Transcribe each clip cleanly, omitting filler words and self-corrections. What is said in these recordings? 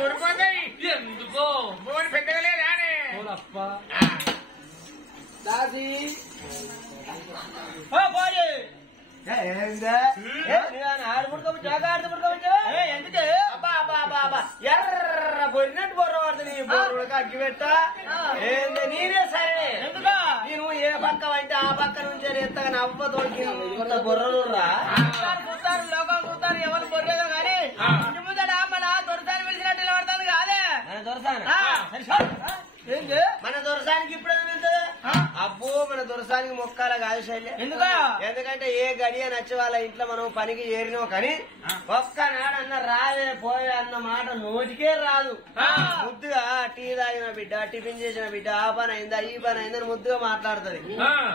ఊరిపోతాయి ఎందుకో బోర్డు పెద్దగా లేదా దాసి ఎందుకే ఎర్ర బొరినట్టు బొర్రవాడుతుంది బొర్రకి అగ్గి పెట్ట ఏంది నీరే సరే ఎందుకు నేను ఏ పక్క అంటే ఆ పక్క నుంచి ఎత్తగా నవ్వ తోడికి బొర్రలు చూస్తారు లోకం చూస్తారు ఎవరు బొర్రేదో కానీ ఇంటి ముందట మన దొరసాని పిలిచినట్టు నిలబడతాను కాదే మన దొరసానికి ఇప్పుడు అబ్బో మన దొరసానికి మొక్కాల కాదు శైలి ఎందుకంటే ఏ గడియ నచ్చి వాళ్ళ ఇంట్లో మనం పనికి చేరినో కానీ ఒక్కనాడన్న రావే పోయే అన్న మాట నోటికే రాదు. ముద్దుగా టీ తాగిన బిడ్డ టిఫిన్ చేసిన బిడ్డ ఆ పని అయిందా ఈ పని అయిందని ముద్దుగా మాట్లాడుతుంది.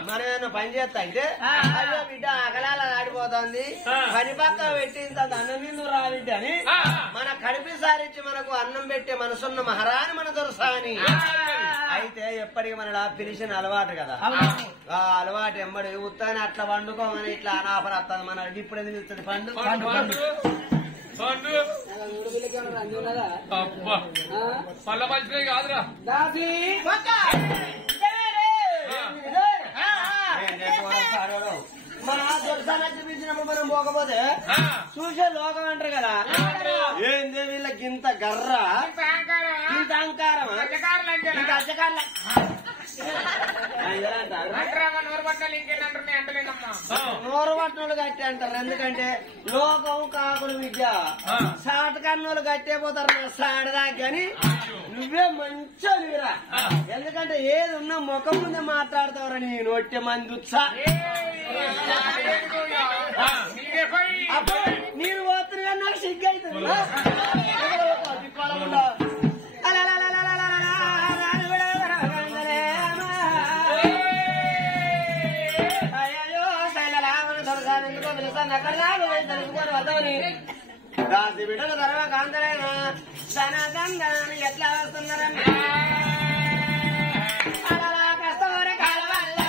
మనం ఏమన్నా పని చేస్తా అయితే అయ్యో బిడ్డ అకలాల ఆడిపోతుంది పని పక్క పెట్టింది అన్నం నిందు రా బిడ్డ అని మన కడిపి సారించి మనకు అన్నం పెట్టే మనసున్న మహారాణి మన దొరసాని. అయితే ఎప్పటికీ మన పిలిచిన అలవాటు కదా ఆ అలవాటు ఎంబడి ఉత్తని అట్లా వండుకోమని ఇట్లా అనాపన వస్తుంది మన ఇప్పుడు ఎందుకు ఇస్తుంది పండు పళ్ళ మంచిది కాదురా మన దొరసాన్ని చూపించినప్పుడు మనం పోకపోతే చూసే లోకం అంటారు కదా ఏంది వీళ్ళకి ఇంత గర్ర ఇంత అహంకారం ఇంత అచ్చకాల నోరు పట్టినోళ్ళు గట్టి అంటారు. ఎందుకంటే లోకం కాకులు విద్య సాటకన్నోళ్ళు గట్టే పోతారు సాడదా కానీ నువ్వే మంచిగా నీరా. ఎందుకంటే ఏది ఉన్నా ముఖం ముందే మాట్లాడతావురా నీ నొట్టె మంది ఉత్సా నేను పోతున్నా నాకు సిగ్గు అవుతుంది. దాసి బిడ్డల తర్వాత కాంతరేనా తన దండాన్ని ఎట్లా వస్తున్నారని అలా కష్టమరే కాల వల్ల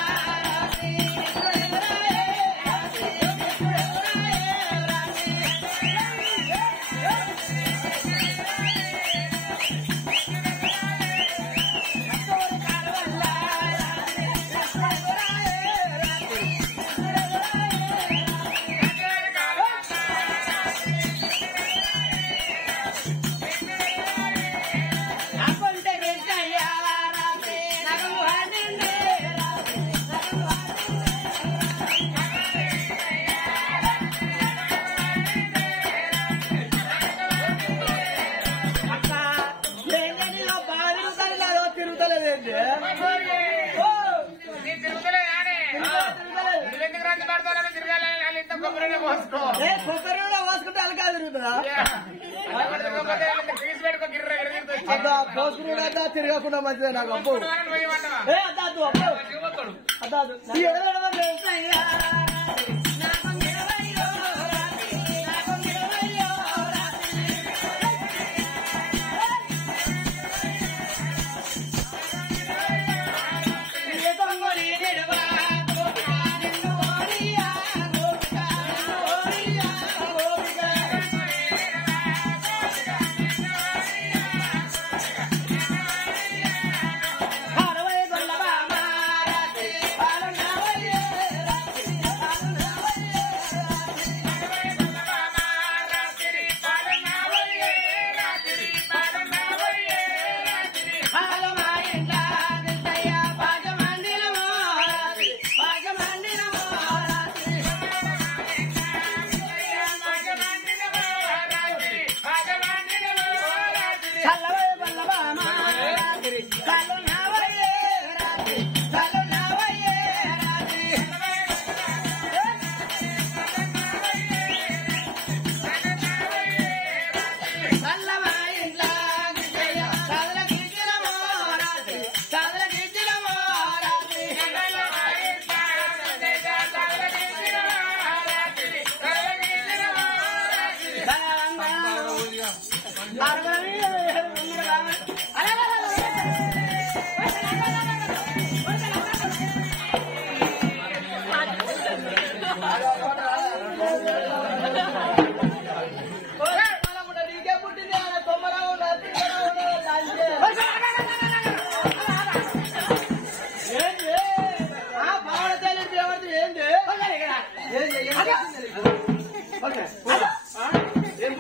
తిరగకుండా మంచిదే నాకు అప్పు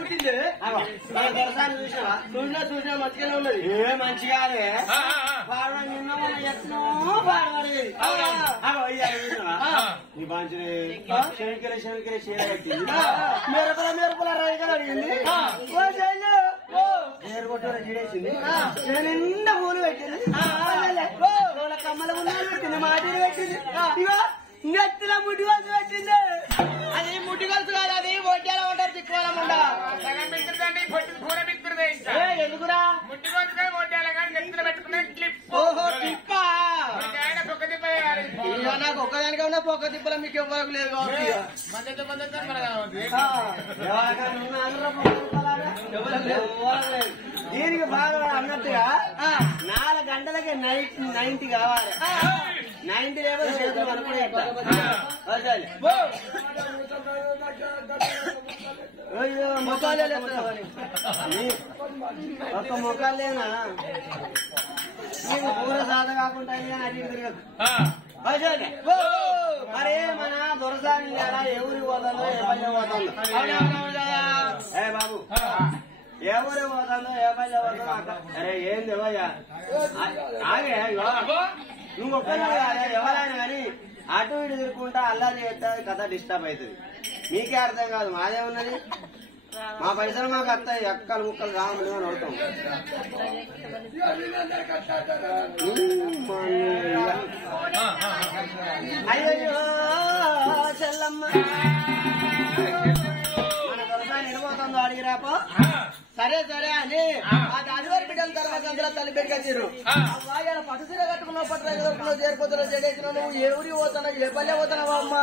పుట్టింది దొరసాన్ని చూసినావా? చూసినా మంచిగానే ఉన్నది. ఏ మంచిగానే పాడడం నిన్న మొన్న ఎట్నో పాడబడేది. నీ బాంచుని శనికలే చేయబట్టింది. మెరుపుల రైకలు అడిగింది. ఏరు కొట్టు జిడేసింది. నిండా పూలు పెట్టింది. కమ్మల ఉన్నాలు పెట్టింది. మాటలు పెట్టింది. ఇగో నెత్తిలో ముట్టి వలస పెట్టింది. అది ముట్టి కలుసు కాదు, అది ఒడ్డేలా ఉంటారు తిక్కువాలం ఉండ. ఎందుకురా ముట్టి కోసుకొని ఓటేలా కానీ నెత్తిన పెట్టుకునే క్లిప్. ఓహో తిప్పా. ఆయన పొక్క తిప్ప వేయాలి. నాకు ఒక్కదానికే ఉన్న పొక్క తిప్పల మీకు ఇవ్వకు లేదు కాబట్టి దీనికి బాగా అన్నట్టుగా 4 గంటలకి 90 కావాలి. 90 లేకపోతే చేతులు అనుకునే అయ్యో ముఖాలే ఒక్క ముఖాలేనా నీకు పూర సాధ కాకుండా అడిగి తిరగదు. మరే మన దొరసాని ఎవరి పోతాలో ఏ పల్లె పోతాలో ఏ బాబు ఎవరు పోతాలో ఏ పల్లె పోతాలో. అరే ఏంది ఎవయ్యా ఆగే నువ్వు ఒక్కనే ఎవరైనా కానీ అటు ఇటు తిరుక్కుంటా అల్లా చేస్తే కథ డిస్టర్బ్ అవుతుంది. మీకే అర్థం కాదు, మాదే ఉన్నది. మా పైసలు మాకు వస్తాయి. ఎక్కలు ముక్కలు రాములు అని అడుగుతాం. అయ్యో చెల్లమ్మ మన దొరసాన్ని ఎడిపోతుందో అడిగిరాపో. సరే సరే అని ఆ దానివారి బిడ్డల తర్వాత అందులో తల్లి పెరిగారు. అలా పట్టు సీర కట్టుకున్నావు, పట్టు కట్టుకున్నావు, చేరిపోతున్నావు, జడేసినావు. నువ్వు ఏ ఊరి పోతున్నావు, ఏ పల్లె పోతున్నావా అమ్మ?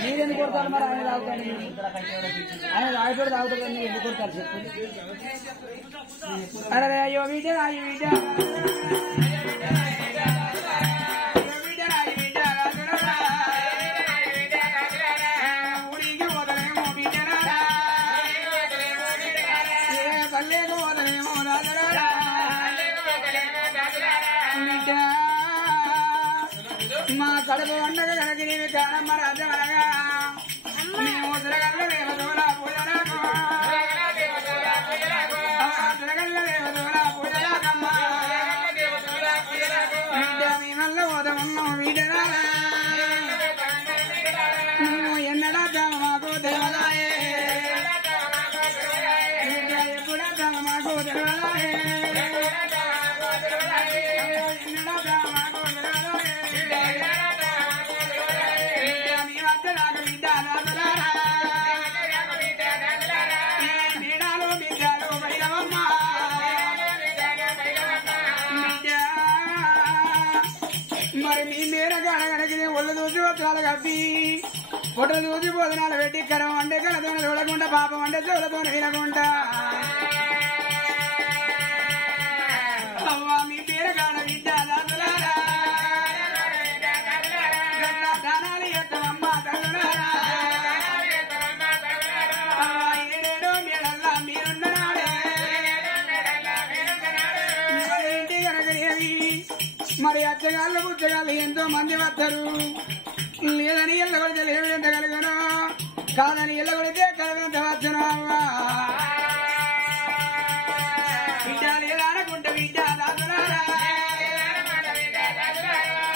మీరెందుకు కొడతారు మరి? ఆయన తాగుతాను, ఆయన తాగుతాడు తాగుతాడు కానీ ఎందుకు కొడతారు చెప్పు. అరే అయ్యో బిడ్డ అయ్యో బిడ్డ ఊరికి పోతలేమో బిడ్డరా, పల్లెకు పోతలేమో రాజరా బిడ్డ. మా కడుపు వండగా కనుక నీవి కానమ్మ రాజమనగా మేము తిరగల్ల దేవతోలా పూజలకు తిరగల్ల దేవతోలా పూజలకమ్మ బిడ్డ మీ వల్ల పోదమున్నాం బిడ్డరా. మేము ఎన్నడా తమ మాకు తెలవదాయే బిడ్డ, ఎప్పుడా తమ మాకు తెలవదాయే ఎన్నడా తమ మాకు తెలవదాయే బిడ్డ. మీ వద్ద నాకు బిడ్డ నాదులారా నీడాలు బిడ్డలు భైరవమ్మ బిడ్డ. మరి మీ మేర కనగనకి ఒళ్ళు చూసి వస్త్రాలు కప్పి పొట్టలు చూసి భోజనాలు పెట్టి కరం అంటే కలతో చూడకుండా పాపం అంటే చెవులతో వినకుండా అవ్వ మీ పేరు కాడ బిడ్డ దాదులారా దానాలు ఎత్తమమ్మ తల్లులారా. అవ్వ ఏడేడో మేడల్లా మీరున్ననాడే మరి ఇంటి కనుక మరి అచ్చగాళ్ళు బుచ్చగాళ్ళు ఎంతో మంది వస్తారు. లేదని ఇళ్ళ కొడితే లేదంత కలగను, కాదని ఇళ్ళ కొడితే కలగంత వచ్చను. అవ్వా బిడ్డ లేదనుకుంటే బిడ్డ దాదులారా,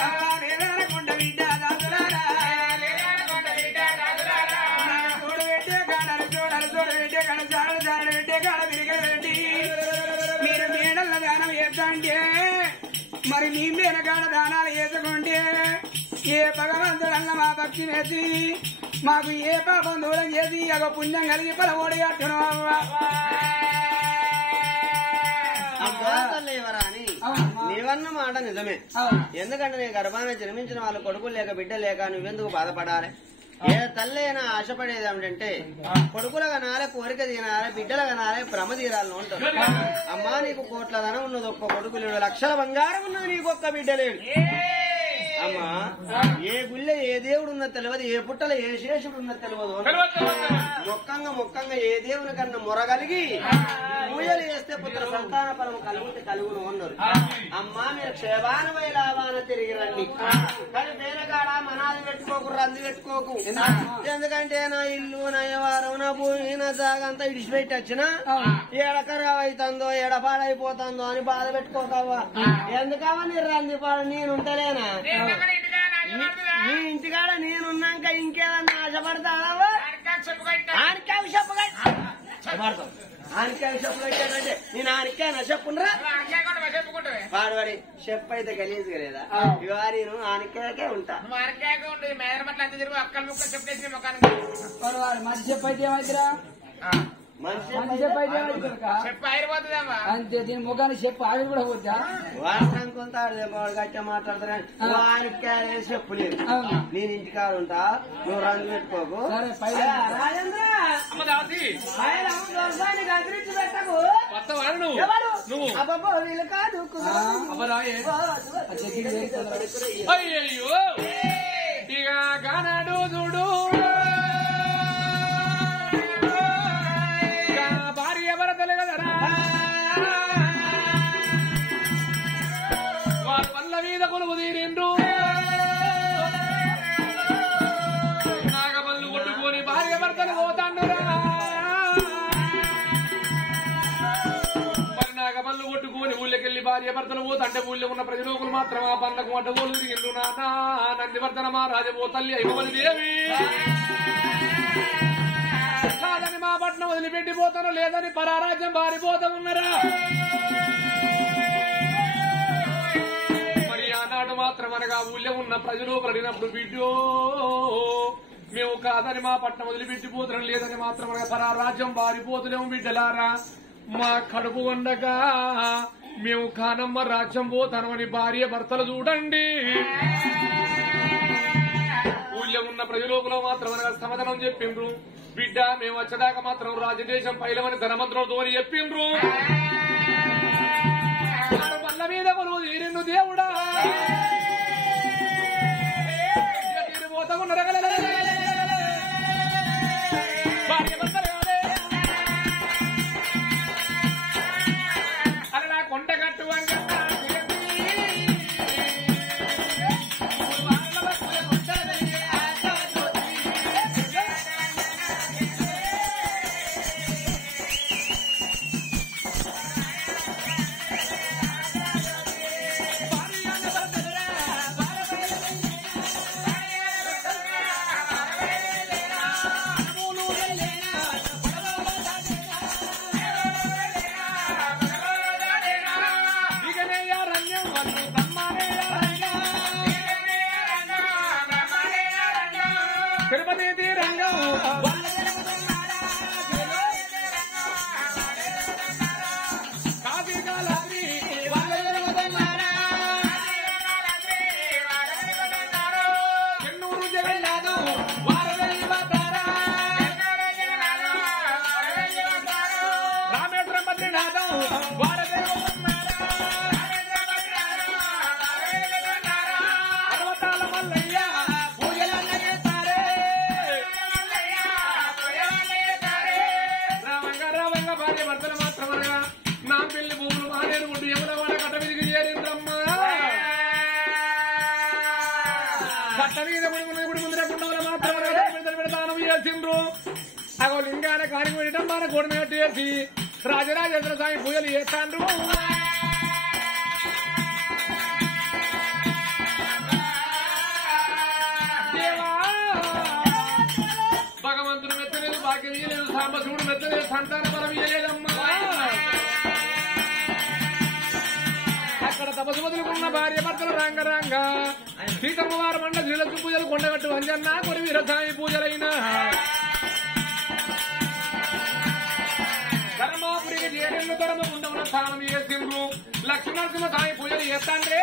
అవ్వా లేదనుకుంటే బిడ్డ దాదులారా. చూడు పెట్టే కాడలు చూడలు చూడు పెట్టే కాడ చాడు చాడు పెట్టే కాడ తిరిగి పెట్టి మీరు మేడల్ల దానం చేస్తంటే మరి మీ మీద కాడ దానాలు వేసుకుంటే ఏ భగవంతుడన్న మా భక్తి మెచ్చి మాకు ఏ పాపం దూరం చేసి ఒక పుణ్యం కలిగి పలమోడి అట్టును. నీవన్న మాట నిజమే. ఎందుకంటే నీ గర్భాన జన్మించిన వాళ్ళు కొడుకులు లేక బిడ్డ లేక నువ్వెందుకు బాధపడాలి? ఏ తల్లి అయినా ఆశపడేది ఏమిటంటే కొడుకుల కనాలే, కోరిక తినాలి, బిడ్డల కనాలే, భ్రమ తీరాలని ఉంటారు. అమ్మా నీకు కోట్ల ధనం ఉన్నది, ఒక్క కొడుకు లేడు, లక్షల బంగారం ఉన్నది, నీకు ఒక్క బిడ్డ లేడు. అమ్మా ఏ గుళ్ళె ఏ దేవుడు ఉన్నది తెలియదు, ఏ పుట్టలో ఏ శేషుడు ఉన్నది తెలియదు. మొక్కంగా ఏ దేవుని కన్నా మొరగలిగి నువ్వు పూజలు చేస్తే పుత్ర సంతాన ఫలం కలుగును అన్నారు. అమ్మా మీరు క్షేమానమై లాభాన తిరిగి రండి, కానీ వేరేగాడ మనాది పెట్టుకోకు, రంది పెట్టుకోకు. ఎందుకంటే నా ఇల్లు నా వ్యవహారం నా భూమి నా జాగా అంతా ఇడిచిపెట్టి వచ్చినా ఏడ ఖరాబ్ అవుతుందో ఏడ పాడైపోతుందో అని బాధ పెట్టుకోకవ్వా. ఎందుకవ్వా నీ రంది పాడు నేనుంటలేనా? నీ ఇంటికాడ నేనున్నాక ఇంకేదన్నా ఆశపడతావా? ఆనికావి చెప్పు కట్టాడంటే నేను ఆనికాయన చెప్పుండ్రా వాడు చెప్పు అయితే గలీజ్ కదా ఇవా నేను ఆనికాయకే ఉంటా. మంచి చెప్పు అయితే ఏమైతురా? మంచి చెప్పు అయితే అంతే. దీని ముఖాన్ని చెప్పు ఆవిడ కూడా పోద్దా? వాడు అనుకుంటాడు వాడు గట్టిగా మాట్లాడతాడు. ఆనికాయ చెప్పు లేదు, నేను ఇంటికాడ ఉంటా, నువ్వు రంగు పెట్టుకోకు. రాజేంద్ర అదిరించి పెట్టకు. అబ్బో వీళ్ళు కాదు అయ్యో ఇక కానాడు చూడు భార్య భరతలు కదరా వారి పళ్ళ మీద కొలువు తీరిండు. నాగపళ్ళు కొట్టుకొని భార్య భర్తలు పోతాండురా. మరి నాగపళ్ళు కొట్టుకొని ఊళ్ళకెళ్ళి భార్య భర్తలు పోతంటే ఊళ్ళో ఉన్న ప్రజలోకులు మాత్రం ఆ పళ్ళకు అడ్డగోలు తిరిగిండు. నానా నందివర్ధన మా రాజపో తల్లి అయిపోవలి దేవి కాదని మా పట్నం వదిలిపెట్టిపోతాను, లేదని పరారాజ్యం పారిపోతా ఉన్నారా. మరి ఆనాడు మాత్రం అనగా ఊళ్ళో ఉన్న ప్రజలు పడినప్పుడు బిడ్డో మేము కాదని మా పట్నం వదిలిపెట్టిపోతాం, లేదని మాత్రం అనగా పరారాజ్యం పారిపోతలేము బిడ్డలారా. మా కడుపు ఉండగా మేము కానమ్మ రాజ్యం పోతామని భార్య భర్తలు చూడండి. ఊళ్ళో ఉన్న ప్రజలోకులో మాత్రం అనగా సమాధానం చెప్పిండ్రు. బిడ్డ మేము వచ్చేదాకా మాత్రం రాజదేశం పైలమని ధనమంత్రులతో చెప్పిండ్రు. పళ్ళ మీద కొలువు తీరిండు దేవుడా తీరిపోతామన్నారు. అది నా కొంట కట్టు వంగా తిరుపతి తీరంగం కాశీకాళీ చెన్నూరు జగన్నాథం రామేశ్వరం బద్రీనాథం అరవతాల మల్లయ్య రావంగా భార్య భర్తలు మాత్రమనగా నా పెళ్లి భూములు మానేరు ఉండి ఎవరి వాడ కట్ట మీదకి చేరిండ్రమ్మా. కట్ట మీద గుడి ముందర కుండవల మాత్రమనగా పెడతాను చేసిండ్రు. అగో లింగాన కానికి పెట్టడం మన గోడ మీద చేసి రాజరాజేంద్ర స్వామి పూజలు చేస్తాండ్రు. భగవంతుడు మెత్తలేదు, భాగ్యం ఇయ్యలేదు, సాంబశివుడు మెత్తలేదు, సంతాన బలం ఇయ్యలేదమ్మా. అక్కడ తపసు వదులుకున్న భార్య భర్తలు రంగరంగ సీతమ్మ వారి మండ శ్రీలక్ష్మి పూజలు కొండగట్టు అంజన్న కొన్ని వీరస్వామి పూజలైన ధర్మాపురికి చేరెళ్ళు ధర్మకుండా ఉన్న స్థానం చేసిండ్రు. లక్ష్మీనరసింహ స్వామి పూజలు చేస్తాండ్రే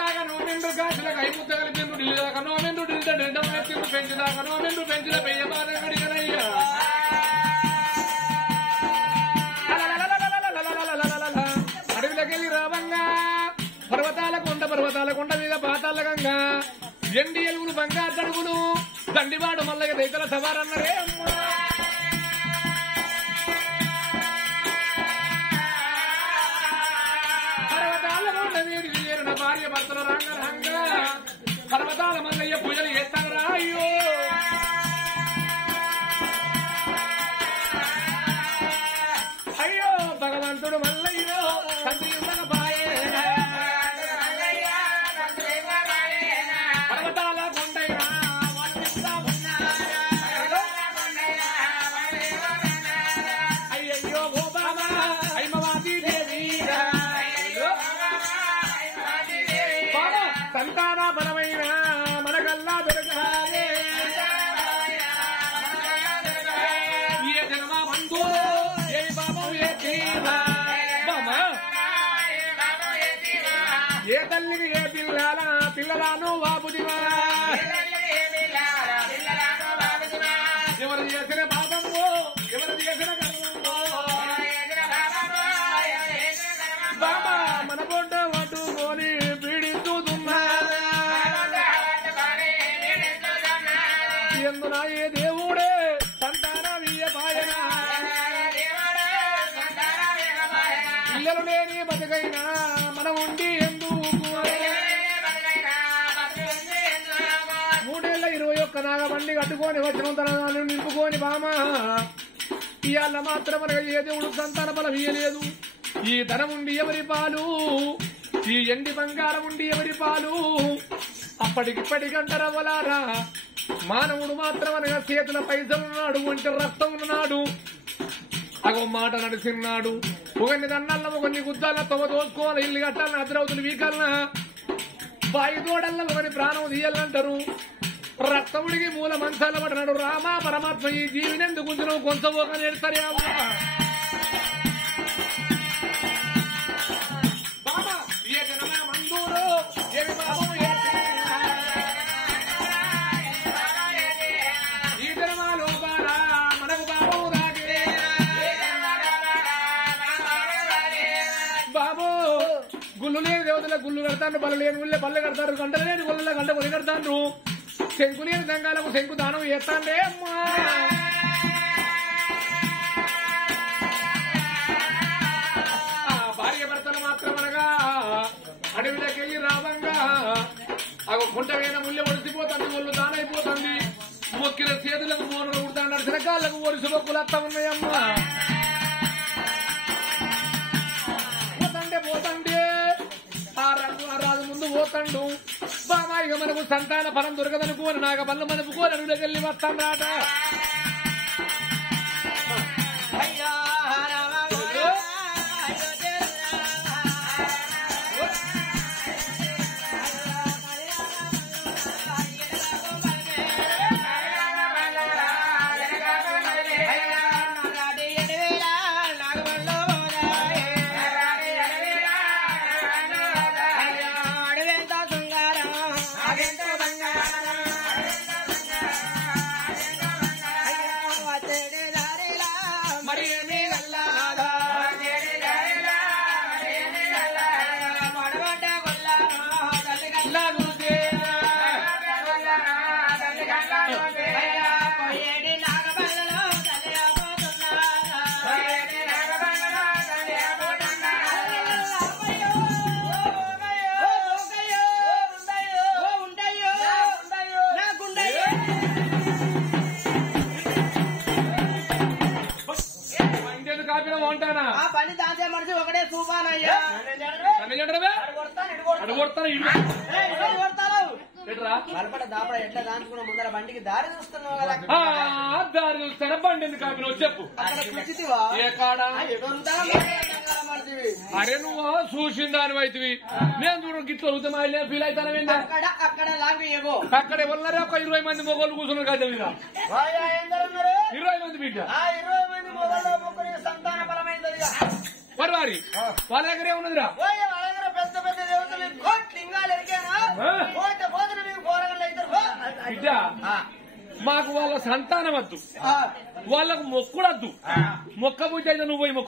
దాకా నోమెండు గాజులకు అయిపోతే కలిపిండు. ఢిల్లీ దాకా నోమెండు ఢిల్లీ నిండా ఎత్తిండు. పెంచి దాకా నోమెండు పెంచిన పెయ్య బాధ అడిగనయ్యా. అడవిలోకెళ్ళి రావంగా పర్వతాల కొండ మీద పాతాల గంగా ఎండి ఎలుగులు బంగారు తడుగులు దండివాడు మల్లయ్య రైతుల సవారన్నరే పర్వతాల చేరిన భార్య భర్తల రంగ పర్వతాల మల్లయ్య పూజలు చేస్తారా అయ్యో అయ్యో భగవంతుడు మల్లయ్యో తండ్రి పర్వతాల కొండైనా అయ్యయ్యో ఓ బాబా హైమవాది దేవి బాబా సంతాన బలమైన మనగల్లా దొరకాలే ఏ జన్మ బంధు ఏ బాబు ఏ జీవా బామా ఏ తల్లికి ఏ పిల్లలను బాబుదివా ఎవరు చేసిన పాపము ఎవరు చేసిన కర్మము బాబా మన పొట్ట పట్టుకొని పీడిస్తున్నా ఎందున ఏ దేవుడే సంతానమీయ పాయన పిల్లలు లేని బతుకైనా మనం ఉండి ఎందుకు 321 నాగబండి కట్టుకొని వచ్చిన తనను నింపుకొని బామా ఇవాళ మాత్రం ఏ దేవుడు సంతాన బలం ఇయ్యలేదు ఈ ధనం ఉండి ఎవరి పాలు ఈ ఎండి బంగారం ఉండి ఎవరి పాలు అప్పటికిప్పటికంటారవ్వలారా మానవుడు మాత్రం అనగా చేతుల పైసలున్నాడు ఒంటి రక్తం ఉన్నాడు అగో మాట నడిచిన్నాడు ఒకరిని దన్నల్ల ఒకరిని గుద్దాల తొవ దోసుకోవాలి ఇల్లు కట్టాలని అర్ధరవుతులు వీకాలన బాయి తోడల్ల ఒకరి ప్రాణం తీయాలంటారు రక్తముడికి మూల మంచాల పడినాడు రామా పరమాత్మ ఈ జీవినెందుకు నువ్వు కొంచెం ఒక నేర్సరే బాబా ఏ జనమ మందూరు ఏమి బాబు ఈ జనమ లోపాల మనకు బాబు రాగే బాబు గుళ్ళు లేని దేవతల గుళ్ళు కడతాను బలు లేని ఊళ్ళే బళ్ళు కడతారు గంటలు లేని గుళ్ళ గంట కొని కడతాను శంకు లేని సంఘాలకు శంకు దానం చేస్తాండే అమ్మా భార్య భర్తలు మాత్రం అనగా అడవిలోకెళ్ళి రావంగా అవి కుంటమైన ముళ్ళ ఒడిసిపోతుంది ఒళ్ళు దానైపోతుంది మొక్కిన చేతులకు మోనులు కుడతాడు శనకాళ్ళకు ఒడిసి మొక్కులు అత్త ఉన్నాయమ్మా పోతండే ఆ రాజు ముందు పోతాడు బామా ఇక మనకు సంతాన ఫలం దొరకదనుకోని నాగ పనులు మనపుకోని అడుగులకెళ్ళి వస్తాడాట పని దాచే మనిషి ఒకటే చూపానయ్యా బలపడ దాపడ ఎట్లా దాచుకున్న ముందర బండికి దారి చూస్తున్నావు కదా దారి చూస్తారా బండి ఎందుకు కాపిన చెప్పు అరే నువ్వు చూసిన దాని వైతివి నేను చూడ గిట్లు అవుతా ఫీల్ అవుతాను అక్కడ లాంగ్ అక్కడ ఎవరున్నారా ఒక 20 మంది మొగోళ్ళు కూర్చున్నారు కదా మీద 20 మంది బిడ్డ 20 మంది మొగోళ్ళు సంతాన బలమైంది మరి వారి వాళ్ళ దగ్గరే ఉన్నదిరా పెద్ద పెద్ద దేవతలు లింగాలు ఎరికేనా బిడ్డ మాకు వాళ్ళ సంతానం వద్దు వాళ్ళకు మొక్కుడద్దు మొక్క బుద్ధి అయితే నువ్వు పోయి